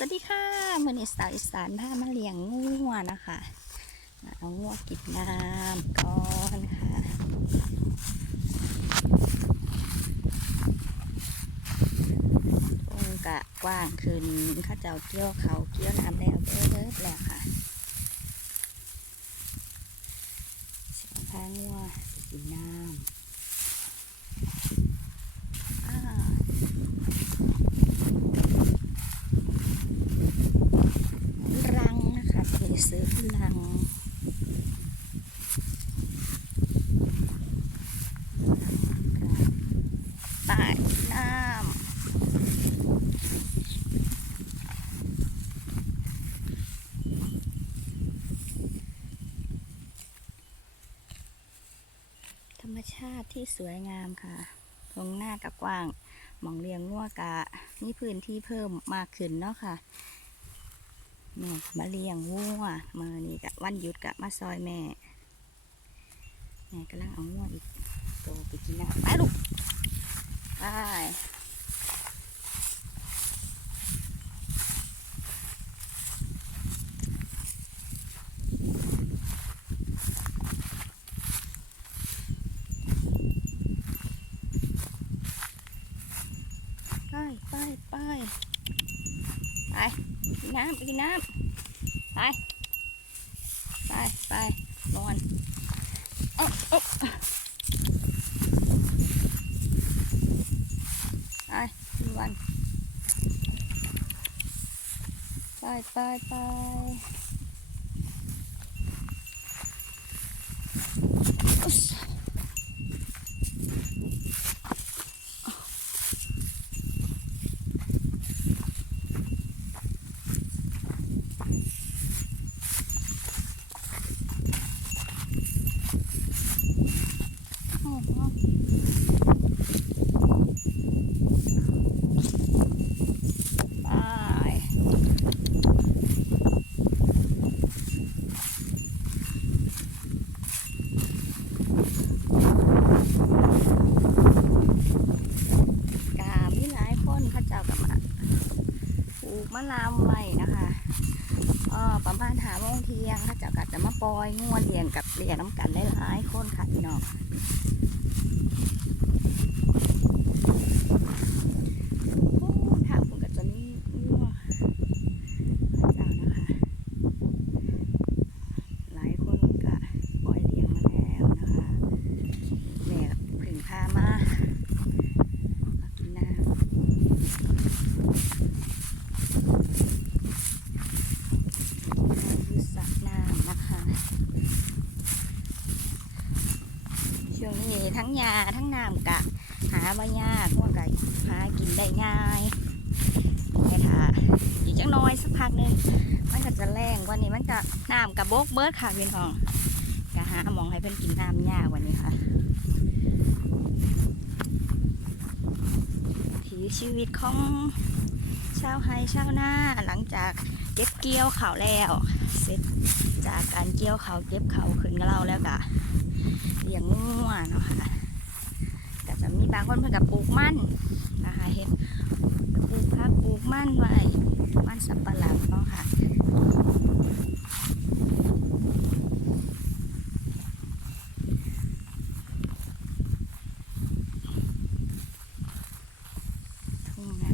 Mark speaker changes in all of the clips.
Speaker 1: สวัสดีค่ะมือนี้สาวอีสานพามาเลี้ยงงัวนะคะเอางัวกินน้ำก่อนค่ะตรงกะกว้างขึ้นข้าเจ้าเกี่ยวเขาเกี่ยวน้ำแล้วเด้อเด้อแล้วค่ะเสียงพางัวกินน้ำอ่า รังนะคะไปซื้อรังใต้น้ำธรรมชาติ ที่สวยงามค่ะตรงหน้ากับกว้างหมองเรียงงัวกะมีพื้นที่เพิ่มมากขึ้นเนาะค่ะแม่มาเลี้ยงวัวมานี่กะวันหยุดกะมาซอยแม่แม่กำลังเอางัวอีกโตไปกินน้ำไปลูกไป ไปไปไปไปกินน้ำไปกินน้ำไปไปไปนอนอ๊อบอ๊อบไปนวันไปไปไปอุ๊สโอ้โหไปกามีหลายคนเข้าเจ้ากับมาปลูกมะนาวไว้นะคะเออประมานหาโมงเที่ยงเข้าเจ้ากัดจะมาปล่อยงวดเลี้ยงกับเลี้ยงน้ำกันได้หลายๆคนค่ะพี่น้องโอ้ทางคุณกับจะมีงัวเข้าเจ้านะคะ หลายคนก็ปล่อยเลี้ยงมาแล้วนะคะแม่เพึ่งพามามากินน้ำอยู่สระน้ำนะคะ ช่วงนี้ทั้งยาทั้งน้ำกะ หาบ่ยากพวกกะหากินได้ ง่ายแค่ถ้าอีกจังน้อยสักพักหนึงมันก็จะแรงว่านี้มันจะน้ำกับบกเบิร์ดค่ะพี่น้องก็หามองให้เพิ่อนกินน้ำยากว่านี้ค่ะถีชีวิตของชาวไฮชาวนาหลังจากเก็บเกี่ยวข้าวแล้วเสร็จจากการเกี่ยวข้าวเก็บข้าวขึ้นกับเราแล้วก็เลี้ยงงัวเนาะค่ะก็จะมีบางคนเพิ่อนกับปลูกมันนะคะเฮ็ดปลูก ผักปลูกมันไว้มันสับปะหลังเนาะค่ะ ทุ่งนา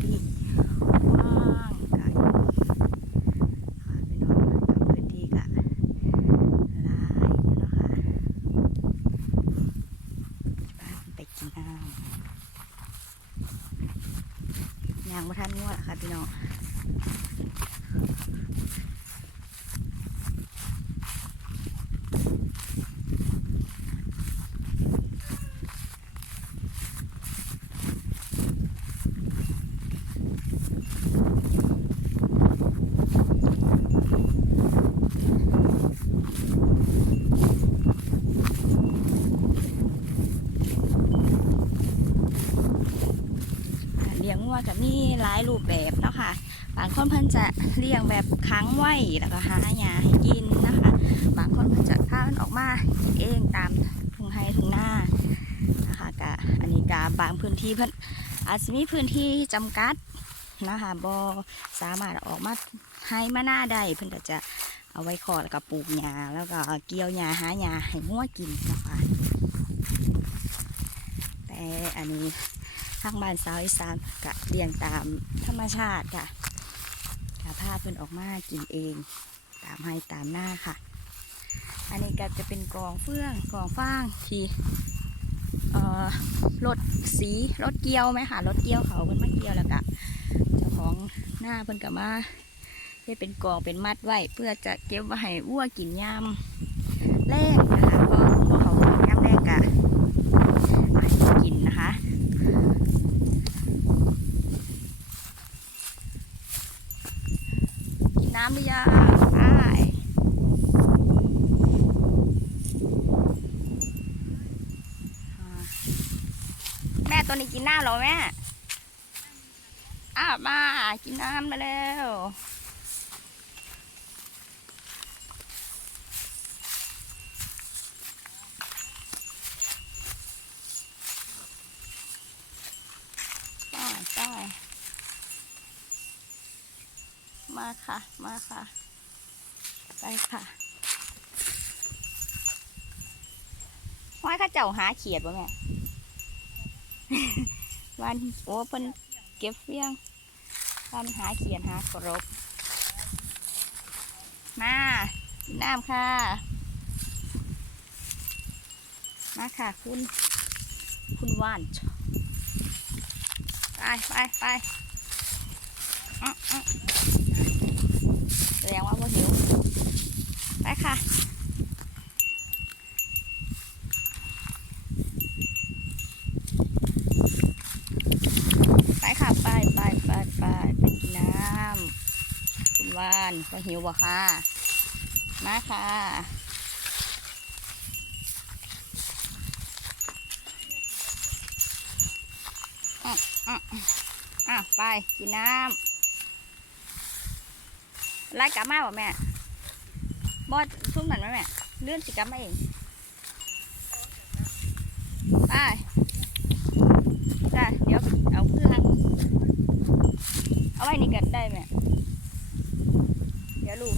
Speaker 1: ที่ว่างไกลค่ะพี่น้องกับพื้นที่กะหลายอยู่เนาะค่ะพาไปกินน้ำยางมาทันงวดค่ะพี่น้องการเลี้ยงงัวกับมีหลายรูปแบบเนาะค่ะบางคนเพิ่นจะเลี้ยงแบบค้างไว้แล้วก็หาหญ้าให้กินนะคะ บางคนเพิ่นจะพามันออกมาเองตามทุ่งไร่ทุ่งนานะคะกะอันนี้กะบางพื้นที่เพิ่นอาจจะมีพื้นที่จำกัดนะคะบอสามารถออกมาให้มาหน้าได้เพิ่นก็จะเอาไว้คอแล้วก็ปลูกหญ้าแล้วก็เกี่ยวหญ้าหาหญ้าให้งัวกินนะคะแต่อันนี้ ทางบ้านสาวอีสานก็เลี้ยงตามธรรมชาติค่ะกาพาเพิ่นออกมากินเอง ตามให้ตามหน้าค่ะ อันนี้ก็จะเป็นกองเฟื่องกองฟางที่เอ่อรถสีรถเกี่ยวไหมค่ะรถเกี่ยวเขาเพิ่นมาเกี่ยวแล้วก็เจ้าของหน้าเพิ่นก็มาให้เป็นกองเป็นมัดไว้เพื่อจะเก็บไว้ให้วัวกินยามแรกนะคะก็วัวเขากินยามแรกกะให้กินนะคะ กิ น้ำหรือยังไปอ่แม่ตัวนี้กินน้ำหรอแม่อ้ามา กินน้ำมาแล้ว ได้ได้ มาค่ะ มาค่ะ ไปค่ะห้อยเข้าเจ้าหาเขียดบ่แม่วันโอ้เพิ่นเก็บเฟี้ยงวันหาเขียดหากรบมากินน้ำค่ะ มาค่ะคุณ คุณว่าน ไปไปไปอื้ออื้อแส ดงว่าพ่หิว ไปค่ะ ไปค่ะ ไปไปไปไปไปกินน้ำคุณวานพ่หิวบ่ค่ะ มาค่ะอะไปกินน้ำ ไล่กลับมาบ่แม่บอดทุ่มหนันไหมแม่เลื่อนสิกลับมาเองไปจ้ะเดี๋ยวเอาเครื่องเอาไว้นี่กันได้แม่เดี๋ยวลูก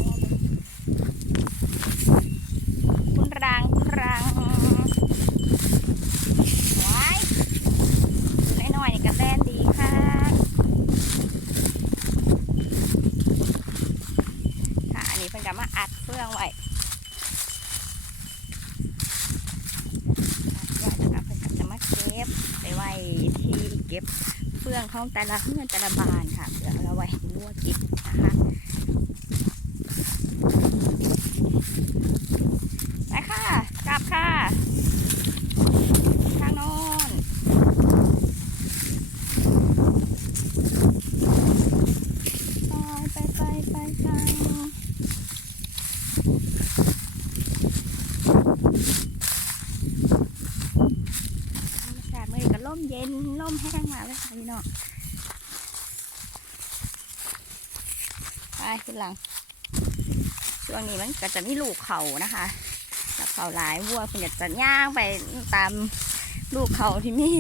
Speaker 1: คุณรางคุณรางไว้อยู่น้อยๆนี่กันแล่นดีค่ะ ค่ะ อันนี้เพิ่นก็มาอัดเฟืองไว้อัดไว้นะคะเพิ่นก็จะมาเก็บไปไว้ที่เก็บเฟือง ของแต่ละเฮือนแต่ละบานค่ะเพื่อเราไว้ให้วัวกินนะคะไปค่ะ กลับค่ะ ทางโน้น ไปไปไปไปไปบรรยากาศเมื่อนี้ก็ร่ม เย็นร่มแห้งมาเลยค่ะพี่น้องไปขึ้นหลัง ช่วงนี้มันก็จะมีลูกเขานะคะแล้วเขาหลายวัวคุณจะย่างไปตามลูกเขาที่มี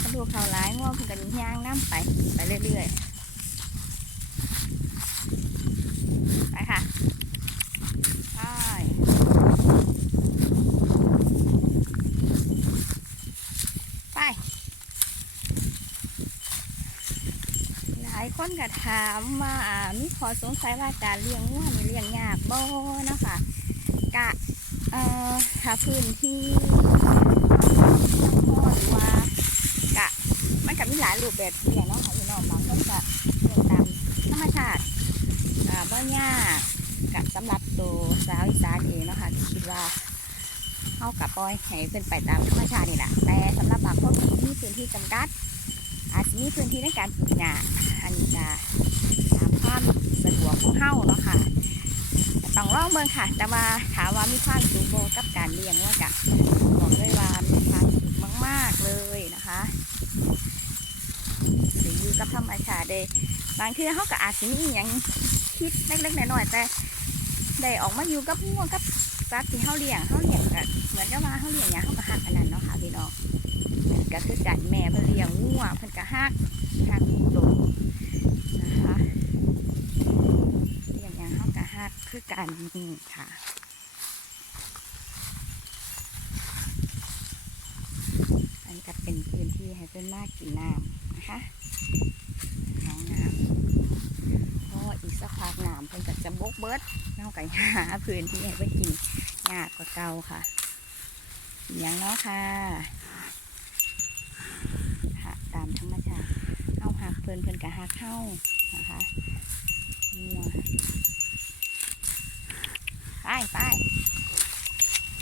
Speaker 1: ถ้าลูกเขาหลายวัวคุณก็ย่างน้ำไปไปเรื่อยๆไปค่ะ ไปไป หลาย คนก็ถามว่าอ่ามีขอสงสัยว่าการเลี้ยงวัวนี่เลี้ยงยากบ่นะคะกะเอ่อถ้าพื้นที่พ่อหรือว่ากะมันก็มีหลายรูปแบบที่แหละเนาะค่ะพี่น้องบางคนก็เลี้ยงตามธรรมชาติอ่าบ่ยากกับสำหรับตัวสาวอีสานเองเนาะค่ะที่คิดว่าเฮากับปล่อยให้เพิ่นไปตามธรรมชาตินี่แหละแต่สำหรับบางคนที่มีพื้นที่จำกัดอาจจะมีพื้นที่ในการปลูกหญ้า อันนี้จะตามความสะดวกของเฮาเนาะค่ะต้องลองเบิ่งค่ะ แต่ว่าถามว่ามีความสุขบ่กับการเลี้ยงว่ากะบอกเลยว่ามีความสุขมากๆเลยนะคะหรืออยู่กับธรรมชาติเด้บางทีเขาก็อาจจะมีอย่างคิดเล็กๆน้อยๆแต่ได้ออกมาอยู่กับงัวกับสัตว์ที่เขาเลี้ยงเขาเลี้ยงก็เหมือนกับว่าเขาเลี้ยงอย่างเขาก็หักอันนั้นเนาะค่ะพี่น้องก็คือการแม่เพิ่นเลี้ยงงัวเพิ่นก็หักหัก นะคะเรียงย่างห้ากะหักคือการนี่ค่ะอันก็เป็นพื้นที่ให้เพื่อนมากกินน้ำนะคะน้องน้ำเพราะอีกสักพักน้ำเพื่อนก็จะบกเบิดเน่าไก่หาพื้นที่ให้เพื่อนกินยากกว่าเก่าค่ะอย่างน้อค่ค่ะ ตามธรรมชาติ พิ่นเพิ่นก็หักเข้านะคะนี่ไปไป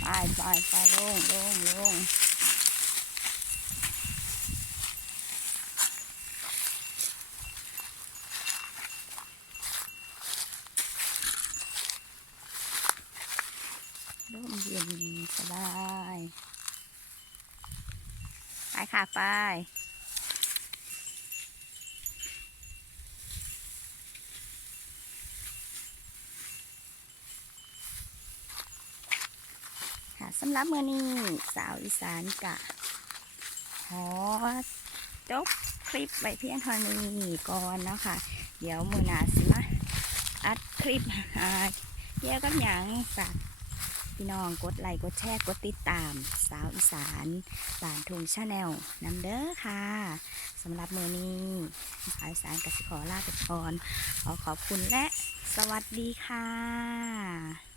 Speaker 1: ไปไปไปลงลงลงร่มเย็นสบาย ไปค่ะ ไป สำหรับเมื่อนี้สาวอีสานกะขอจบคลิปไว้เพียงเท่านี้ก่อนเนาะค่ะ เดี๋ยวมือหนาสิมาอัดคลิปเกี่ยวกับหยังฝากพี่น้องกดไลค์กดแชร์กดติดตาม สาวอีสานบานทุงชาแนลนำเด้อค่ะสำหรับมือนี้สาวอีสานกสิขอลาไปก่อนขอขอบคุณและสวัสดีค่ะ